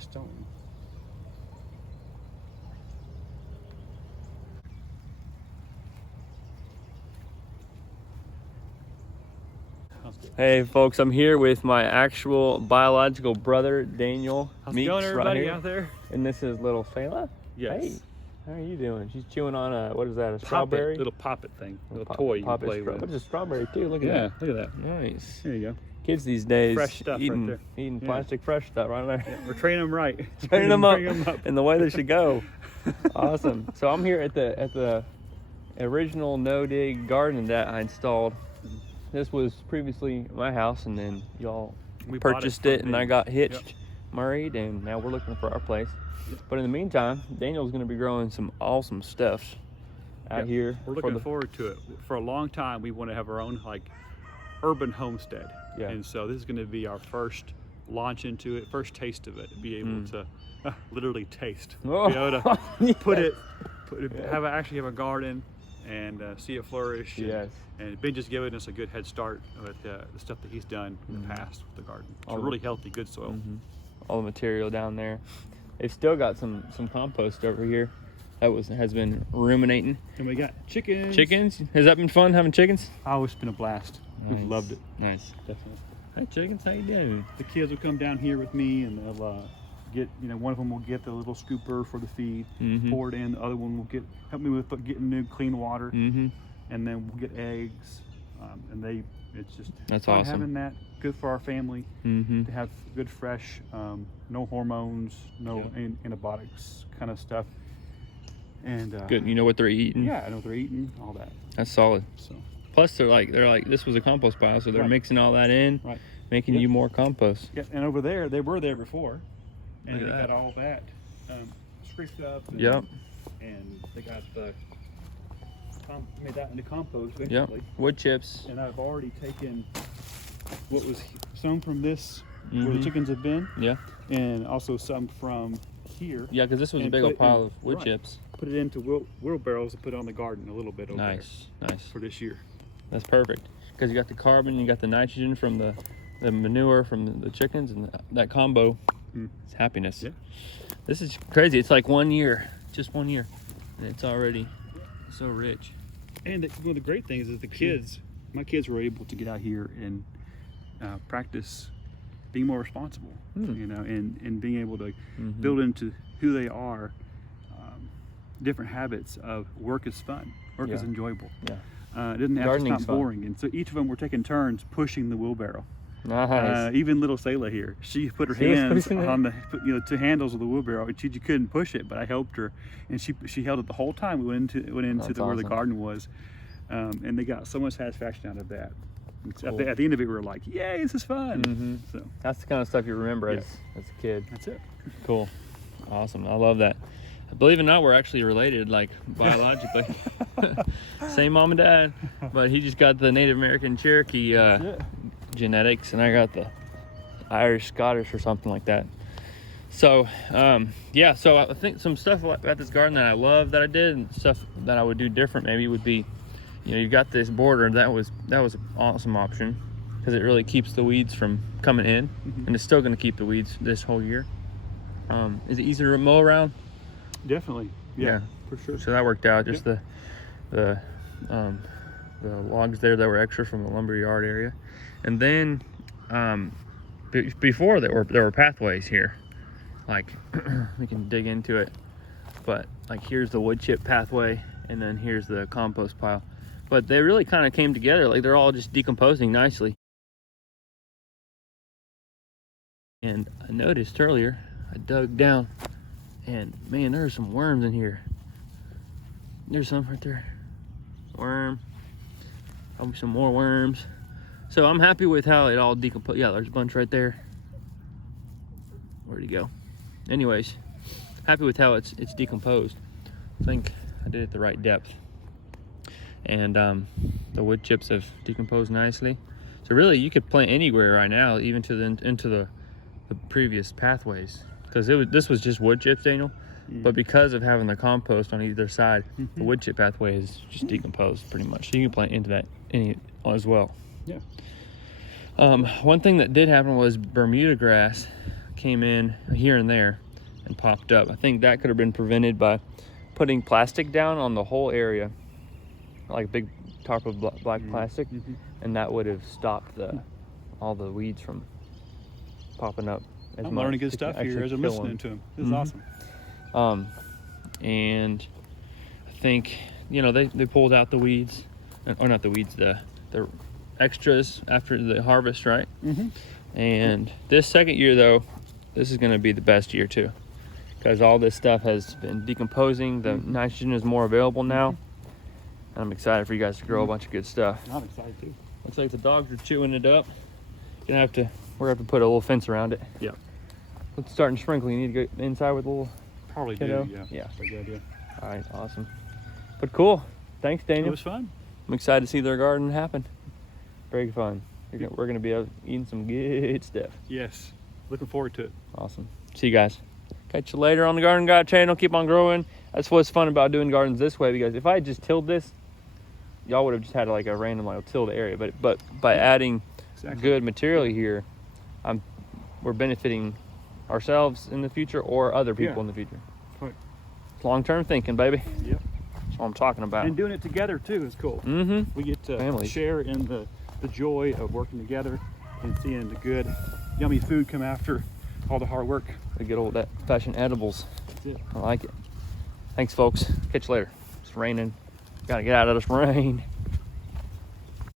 stone. Hey folks, I'm here with my actual biological brother, Daniel. How's it going, everybody, right out there? And this is little Fela. Yes. Hey, how are you doing? She's chewing on a, what is that, a Poppet, strawberry? little poppet thing, little toy you can play with. It's a strawberry too, look at that. Yeah, look at that. Nice. There you go. Kids these days Fresh stuff eating, right there. eating Yeah. plastic fresh stuff right there. Yeah, we're training them right. Training them Bring up in the way they should go. Awesome. So I'm here at the original no-dig garden that I installed. This was previously my house, and then y'all purchased it, and I got hitched, married, and now we're looking for our place. Yep. But in the meantime, Daniel's going to be growing some awesome stuff out here. We're looking forward to it. For a long time, we want to have our own urban homestead. Yeah. And so this is going to be our first launch into it, first taste of it. Be able to literally taste. Oh. Be able to Yes. actually have a garden and see it flourish. Yes. And Ben just giving us a good head start with the stuff that he's done in the past with the garden. It's really healthy, good soil. All the material down there. They've still got some compost over here that has been ruminating. And we got chickens. Chickens? Has that been fun having chickens? Oh, it's been a blast. Nice. We've loved it. Nice. Definitely. Hey chickens, how you doing? The kids will come down here with me, and they'll get, one of them will get the little scooper for the feed, pour it in. The other one will help me with getting new clean water, and then we'll get eggs. And it's just that's fun awesome. Having that, good for our family to have good, fresh, no hormones, no antibiotics kind of stuff. And good. You know what they're eating? Yeah, I know what they're eating, all that. That's solid. So. Plus, they're like this was a compost pile, so they're mixing all that in, making you more compost. Yeah, and over there, they were there before, and they got all that scraped up. And, and they got made that into compost basically. Yep. Wood chips. And I've already taken what was some from this where the chickens have been. Yeah. And also some from here. Yeah, because this was a big old pile of wood chips. Put it into wheelbarrows and put it on the garden a little bit over there. Nice. For this year. That's perfect. Because you got the carbon, you got the nitrogen from the manure from the chickens, and that combo is happiness. Yeah. This is crazy. It's like 1 year, just 1 year, and it's already so rich. And one of the great things is my kids were able to get out here and practice being more responsible, and being able to build into who they are different habits of work is fun, work is enjoyable. Yeah. It doesn't have to stop boring. And so each of them were taking turns pushing the wheelbarrow. Nice. Even little Selah here, she put her hands on the two handles of the wheelbarrow, and she couldn't push it, but I helped her, and she held it the whole time. We went into where the garden was, and they got so much satisfaction out of that. Cool. At the end of it, we were like, "Yay, this is fun!" So that's the kind of stuff you remember as a kid. That's it. Cool, awesome. I love that. Believe it or not, we're actually related, like biologically. Same mom and dad, but he just got the Native American Cherokee genetics, and I got the Irish Scottish or something like that. So so I think some stuff about this garden that I love that I did, and stuff that I would do different maybe would be, you got this border. That was an awesome option because it really keeps the weeds from coming in, and it's still going to keep the weeds this whole year. Is it easier to mow around? Definitely. Yeah, for sure. So that worked out. Just the logs there that were extra from the lumberyard area, and then before there were pathways here. Like we can dig into it, but like here's the wood chip pathway, and then here's the compost pile. But they really kind of came together. Like they're all just decomposing nicely. And I noticed earlier, I dug down. And man, there's some worms in here. There's some right there. Worm. Probably some more worms. So I'm happy with how it all decomposed. Yeah, there's a bunch right there. Where'd he go? Anyways, happy with how it's decomposed. I think I did it the right depth. And the wood chips have decomposed nicely. So really, you could plant anywhere right now, even into the previous pathways. Because this was just wood chips, Daniel, but because of having the compost on either side, the wood chip pathway is just decomposed pretty much. So you can plant into that as well. Yeah. One thing that did happen was Bermuda grass came in here and there and popped up. I think that could have been prevented by putting plastic down on the whole area, like a big tarp of black plastic, and that would have stopped all the weeds from popping up. I'm learning good stuff here as I'm listening to him. This is awesome. And I think, you know, they pulled out the weeds, or not the weeds, the extras after the harvest, right? And this second year, though, this is going to be the best year too, because all this stuff has been decomposing. The nitrogen is more available now. And I'm excited for you guys to grow a bunch of good stuff. I'm excited too. Looks like the dogs are chewing it up. We're gonna have to put a little fence around it. Yeah. Let's start and sprinkle. You need to go inside with a little Probably kiddo? do, yeah. Yeah. That's a good idea. All right, awesome. But cool. Thanks, Daniel. It was fun. I'm excited to see their garden happen. Very fun. We're gonna be eating some good stuff. Yes. Looking forward to it. Awesome. See you guys. Catch you later on the Garden Guy channel. Keep on growing. That's what's fun about doing gardens this way, because if I had just tilled this, y'all would have just had like a random like tilled area. But by adding good material here, we're benefiting ourselves in the future or other people in the future. Right. It's long-term thinking, baby. Yep. That's what I'm talking about. And doing it together too is cool. We get to share in the joy of working together and seeing the good, yummy food come after all the hard work. We get old fashioned edibles. That's it. I like it. Thanks, folks. Catch you later. It's raining. Gotta get out of this rain.